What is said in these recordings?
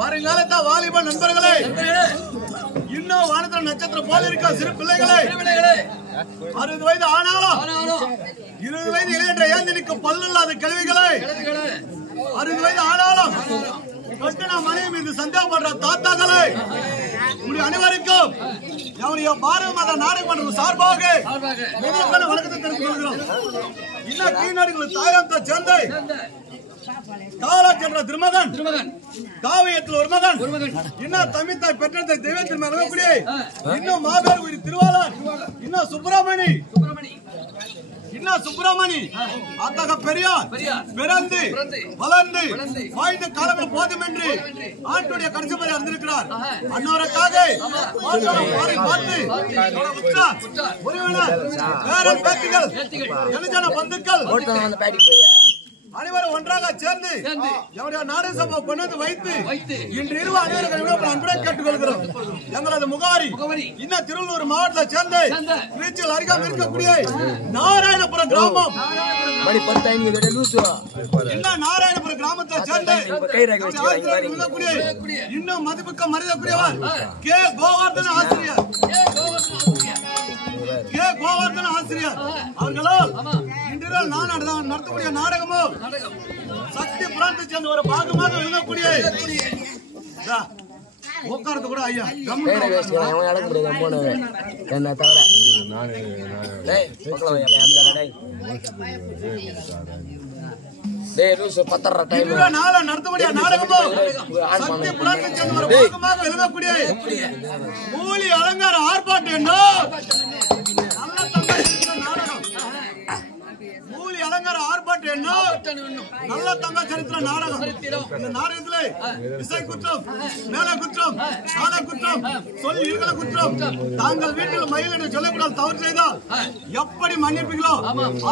வருங்காலத்த வாலிப நண்பர்களே, இன்னும் வானத்துல நட்சத்திரம் போல இருக்க சிறு பிள்ளைகளே, 60 வயது ஆனாலும் 20 வயது இளைஞரை ஏந்தி நிற்கும் பல்லில்லாத கிழவிகளே, 60 வயது ஆனாலும் கட்டின மனைவி மீது சந்தேகப்படுற தாத்தாக்களை உங்களுடைய அனைவருக்கும் நம்முடைய பாரத மாதா நாடக மன்றம் சார்பாக முதற்கொண்ட வணக்கத்தை தெரிவித்துக் கொள்கிறோம். இன்னும் கீழ்நாடுகள் தாயகத்தை சேர்ந்த காலாட்சி என்ற திருமகன் காவியத்தில் ஒரு மகன் இன்னும் தமிழ் தாய் பெற்ற தெய்வத்தில் மகக்கூடிய இன்னும் மாபெரும் உயிர் திருவாளர் இன்னும் சுப்பிரமணி அத்தக பெரியார் பிறந்து வளர்ந்து வாழ்ந்த காலங்கள் போதும் என்று ஆட்டுடைய கடைசி வரை அறிந்திருக்கிறார். அன்னவருக்காக பார்த்து உறவினர் பேரன் பேத்திகள் ஜனஜன பந்துக்கள் அனைவரும் ஒன்றாக சேர்ந்து எங்களுடைய நாடக சபை கொண்டு வைத்து இன்று இரவு அனைவரும் அன்புடன் கேட்டுக்கொள்கிறோம். எங்களது முகாரி இன்னும் திருவள்ளூர் மாவட்டத்தை சேர்ந்த திருச்சியில் அருகாமல் இருக்கக்கூடிய நாராயணபுரம் கிராமம் இன்னும் நாராயணபுரம் கிராமத்தை சேர்ந்த இன்னும் மதிப்புக்க மரியாதைக்குரியவர் கே கோவர்தன ஆசிரியர் அவர்களால் இன்று நான் நடத்தக்கூடிய நாடகமும் சக்தி புராணத்தை சேர்ந்த ஒரு பாகமாக விளங்கக்கூடிய உட்காரத்து கூட ஐயா என்ன தவிர நடத்தக்கூடிய நாடகமும் சக்தி புராணத்தை சேர்ந்த ஒரு பாகமாக விளங்கக்கூடிய மூலி அலங்கார ஆர்ப்பாட்டம் என்னும் அலங்கார ஆர்ப்பாட்டம் என்ன நல்ல தங்க சரித்திர நாடகம். இந்த நாடகத்திலே இசை குற்றம், மேல குற்றம், சால குற்றம், சொல் இருகல குற்றம், தாங்கள் வீட்டில் மயில் என்று சொல்லக்கூடாது தவறு செய்தால் எப்படி மன்னிப்பீங்களோ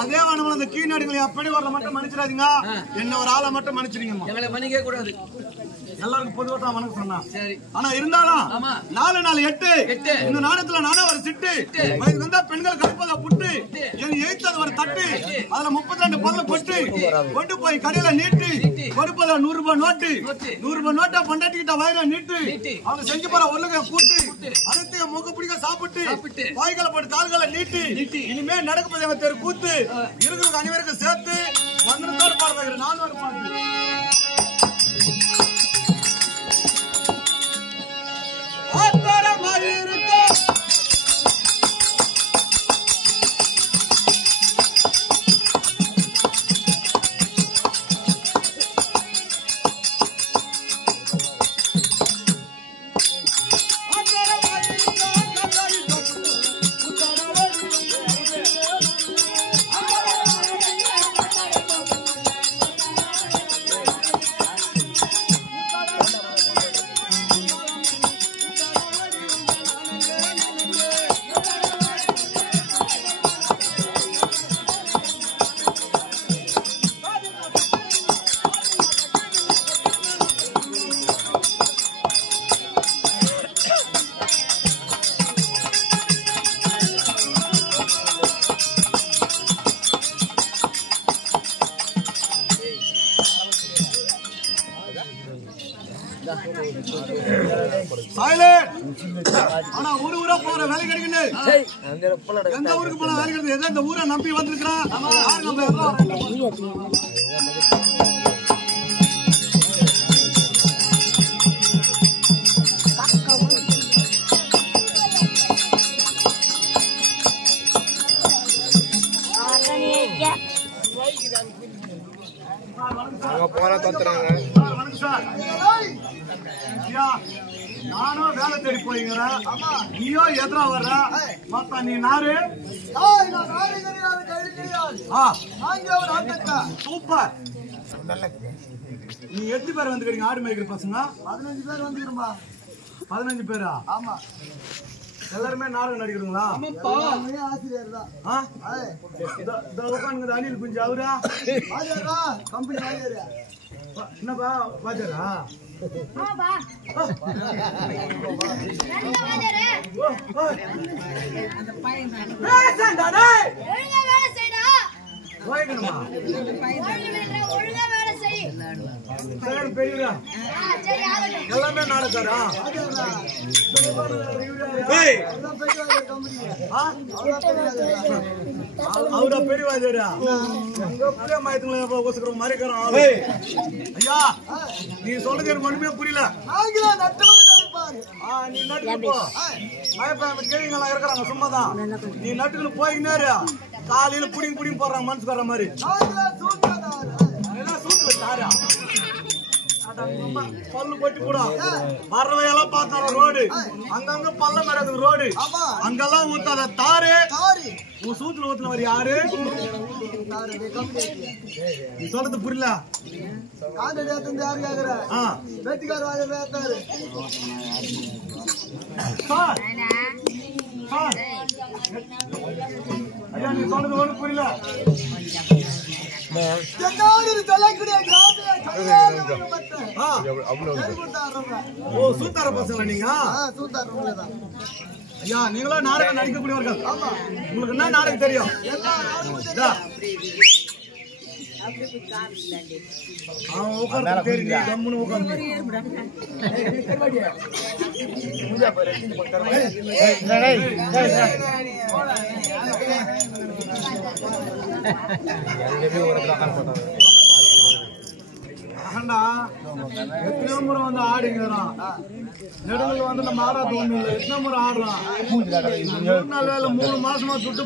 அதே அந்த கீழ்நாடுகளை எப்படி வரல மட்டும் மன்னிச்சிடாதீங்க. என்ன ஒரு ஆளை மட்டும் மன்னிச்சிருங்க. மன்னிக்க கூடாது. எல்லாருக்கும் பொதுவாக வணக்கம் சொன்னா ஆனா இருந்தாலும் 4-4-8 இந்த நாடகத்துல நானே ஒரு சிட்டு வந்தா பெண்கள் கழிப்பதை புட்டு என் எழுத்தது ஒரு தட்டு அதுல 32 பொருளை பொட்டு கொண்டு போய் கடையில நீட்டு கொடுப்பத 100 ரூபாய் நோட்டு 100 ரூபாய் நோட்டா பொண்டாட்டிக்கிட்ட வயல நீட்டு அவங்க செஞ்சு போற உருளைங்க கூட்டு அனைத்தையும் முக பிடிக்க சாப்பிட்டு வாய்களை போட்டு கால்களை நீட்டி இனிமே நடக்கும்போது எங்க தெரு கூத்து இருக்கிற அனைவருக்கும் சேர்த்து 100 பாடுறாங்க 400 பாடு ஆனா ஊரா போற வேலை கிடைக்கல. எந்த ஊருக்கு போன வேலை கிடையாது. எந்த ஊரை நம்பி வந்திருக்கிறான். நானும் வேலை தேடி போய்கிறேன். நீயோ எதிரா வர்ற மத்த நீ நாரு சூப்பர். நீ 8 பேர் வந்துக்கிறீங்க ஆடு மேய்க்கிற பசங்க? 15 பேர் வந்துக்கிறோம்பா. 15 பேரா? ஆமா. எல்லாருமே நாடகம் நடிக்கிறீங்களா? ஆசிரியர் தான். அனில் குஞ்சு அவரா கம்பெனி என்னப்பா பாஜரா எல்லாமே நாடகாரா? அவரா பெரியவாதியா எங்க புரிய மயத்துல ஒசுக்குற மாதிரி இருக்கிறான் ஆளு. ஐயா நீ சொல்றது எனக்கு ஒண்ணுமே புரியல. நீ நட்டுக்கு போ. மயப்ப கேள்விங்கெல்லாம் இருக்கிறாங்க சும்மாதான். நீ நட்டுக்குன்னு போய்கினாரு காலையில புடிங்க புடிங்க போடுறாங்க மனசுக்கு வர்ற மாதிரி. சூட்டுல தாரா பல்லு போட்டு கூட வர்றவையெல்லாம் பார்த்தார ரோடு அங்கங்க பல்ல மேடக்கு ரோடு அங்கெல்லாம் ஊத்தாத தாரு உன் சூத்துல ஊத்துல வர யாரு நீ சொல்றது புரியல. ஐயா நீ சொல்றது ஒண்ணு புரியல. சூத்தார பசங்களா நீங்க? ஐயா நீங்களும் நாடகம் நடிக்கக்கூடியவர்கள். உங்களுக்கு என்ன நாடகம் தெரியும்? எத்தனை முறை வந்து ஆடிங்கிறான் நெடுவில் வந்து நம்ம ஆடாத ஒண்ணு இல்லை. எத்தனை முறை ஆடுறான் 3 நாள் வேலை 3 மாசமா துட்டு